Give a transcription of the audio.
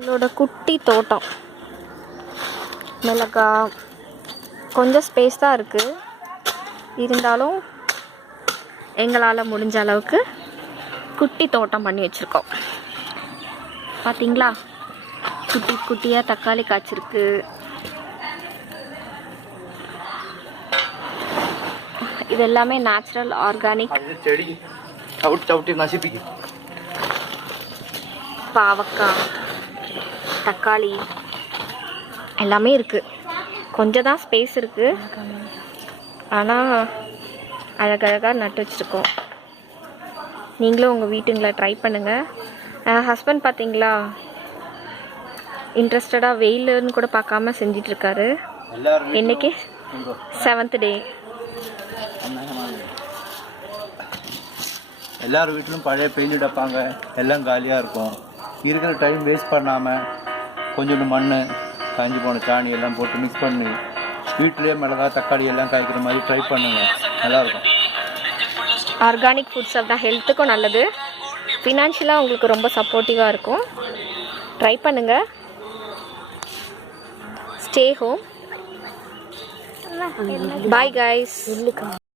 எங்களோட குட்டி தோட்டம் மிளகாய் கொஞ்சம் ஸ்பேஸ் தான் இருக்குது. இருந்தாலும் எங்களால் முடிஞ்ச அளவுக்கு குட்டி தோட்டம் பண்ணி வச்சுருக்கோம். பார்த்தீங்களா, குட்டி குட்டியாக தக்காளி காய்ச்சிருக்கு. இது எல்லாமே நேச்சுரல் ஆர்கானிக். பாவக்காய், தக்காளி எல்லாமே இருக்குது. கொஞ்சம் தான் ஸ்பேஸ் இருக்குது, ஆனால் அழகழகாக நட்டு வச்சுருக்கோம். நீங்களும் உங்கள் வீட்டுங்களை ட்ரை பண்ணுங்கள். என் ஹஸ்பண்ட் பார்த்தீங்களா, இன்ட்ரெஸ்டடாக வெயிலுன்னு கூட பார்க்காம செஞ்சிட்ருக்காரு. இன்றைக்கி 7th டே. எல்லார் வீட்டிலும் பழைய பெயிண்ட் டப்பாங்க எல்லாம் காலியாக இருக்கும். இருக்கிற டைம் வேஸ்ட் பண்ணாமல் கொஞ்சோண்டு மண், காஞ்சி போன சாணி எல்லாம் போட்டு மிக்ஸ் பண்ணி வீட்டிலே மிளகா தக்காளி எல்லாம் காய்க்கிற மாதிரி ட்ரை பண்ணுங்கள், நல்லாயிருக்கும். ஆர்கானிக் ஃபுட்ஸ் சாப்பிட்டா ஹெல்த்துக்கும் நல்லது, ஃபினான்ஷியலாக உங்களுக்கு ரொம்ப சப்போர்ட்டிவாக இருக்கும். ட்ரை பண்ணுங்கள். Stay home. Bye guys.